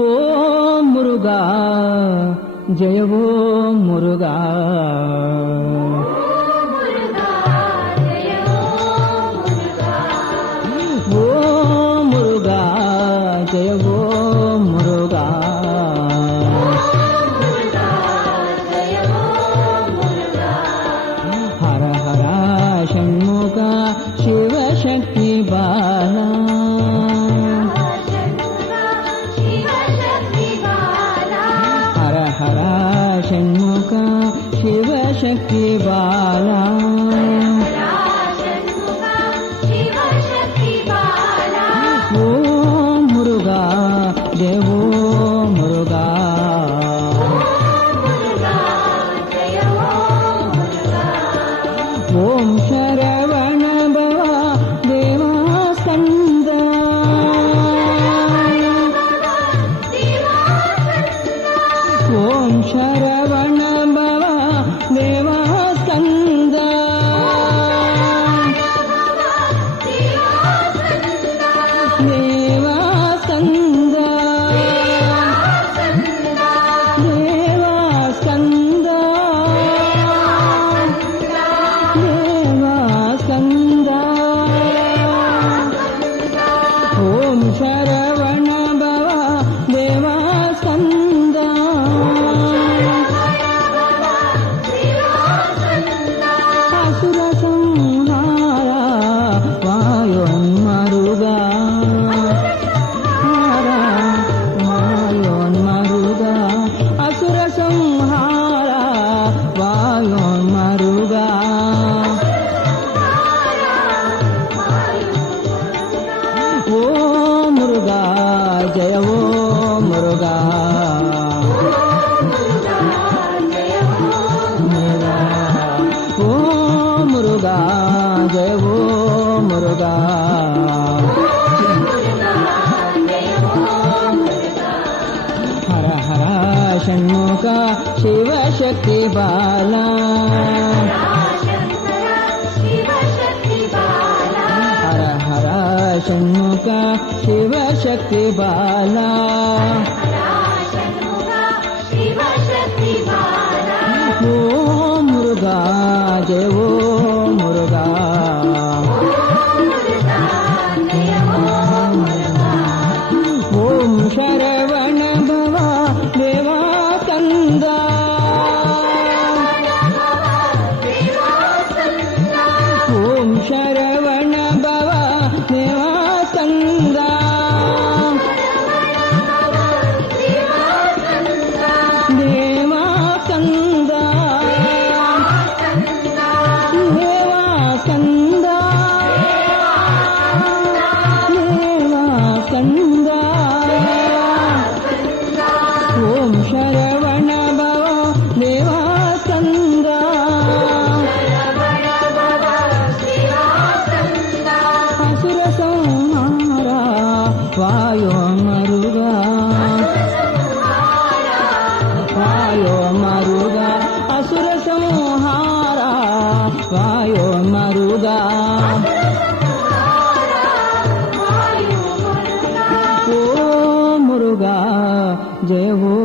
ఓ మురుగా జయ ఓ మురుగా ఓ మురుగా జయ ఓ మురుగా హర హర షణ్ముఖ శివ శక్తి బాలా హర హర షణ్ముఖ శివ శక్తి బాలా ఓ మురుగా దేవో మురుగా ఓం శరవణ భవ దేవా స్కంద ఓం శరవణ భవ దేవా స్కంద దేవా స్కంద దేవా స్కంద దేవా స్కంద ఓం శరవణ భవ దేవా స్కంద అసుర సంహార వాయోన్మరుగా వాయోన్మరుగా అసుర సంహార వాయోన్మరుగా ఓ మురుగా జయ ఓ మురుగా ఓ మురుగా జయ ఓ మురుగా హర హర షణ్ముఖ శివ శక్తి బాలా హర హర షణ్ముఖ శివ శక్తి బాలా ఓ మురుగా జయ ఓ మురుగా ఓం శరవణ భవ దేవా స్కంద ఓం శరవణ భవ దేవా స్కంద దేవా స్కంద దేవా స్కంద దేవా స్కంద ఓం శరవణ భవ దేవా స్కంద అసుర సంహార వాయోన్మరుగా వాయోన్మరుగా అసుర సంహార వాయోన్మరుగా ఓ మురుగా జయ ఓ